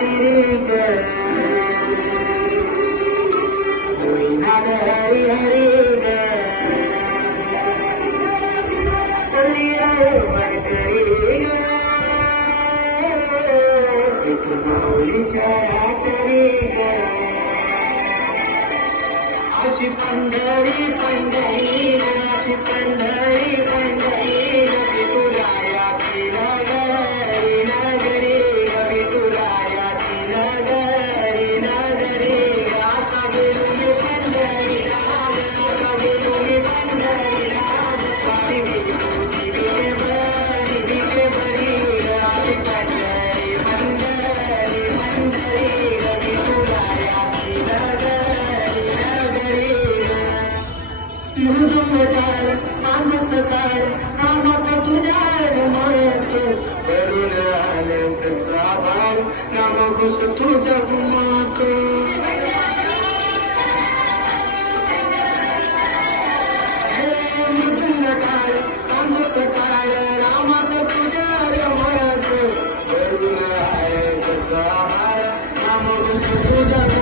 हरी हरी अशी पंढरी पंढरी अशी पंढरी पंढरी विठुरायाची नगरी नगरी विठुरायाची नगरी नगरी आता गेलो मी पंढरी आता गेलो मी पंढरी सांगत काय नामात तुझ्या मायत करून आले साभार नाम घुस तुझा गुमाक सांगत काय रामात तुझ्या मायत करून आले साभार नाम घुस तुझा